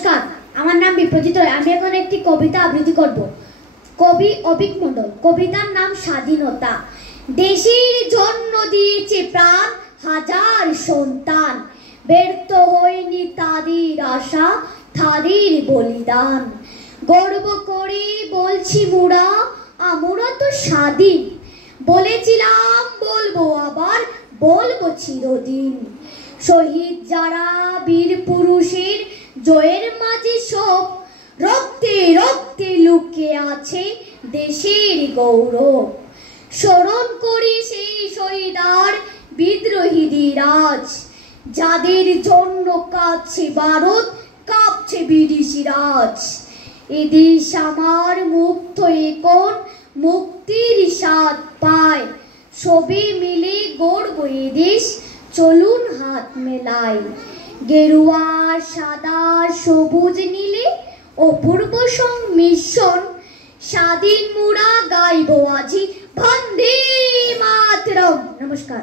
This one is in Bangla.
নমস্কার, আমার নাম বিপ্রজিৎ রায়। আমি এখন একটি কবিতা আবৃত্তি করব। কবি অভিক মণ্ডল। কবিতার নাম স্বাধীনতা। দেশের জন্য দিয়েছে প্রাণ হাজার সন্তান, ব্যর্থ হয়নি তাদের আশা, তাদের বলিদান। গর্ব করে বলছি মোরা, আমরা তো স্বাধীন। বলেছিলাম বলবো, আবার বলবো চিরদিন। শহীদ যারা বীর পুরুষের জয়ের মাঝে সব, রক্তে রক্তে লুকিয়ে আছে দেশের গৌরব। স্মরণ করি সেই শহীদার বিদ্রোহীদের আজ, যাদের জন্য কাঁপছে ভারত, কাঁপছে বিদেশি রাজ। এদেশ আমার মুক্ত, এখন মুক্তির স্বাদ পায়। সবে মিলে গড়ব এদেশ, চলুন হাত মেলায়। গেরুয়া সাদা সবুজ নীলে অপূর্ব সংমিশ্রণ, স্বাধীন মোরা গাইব আজি বন্দে মাতরম। নমস্কার।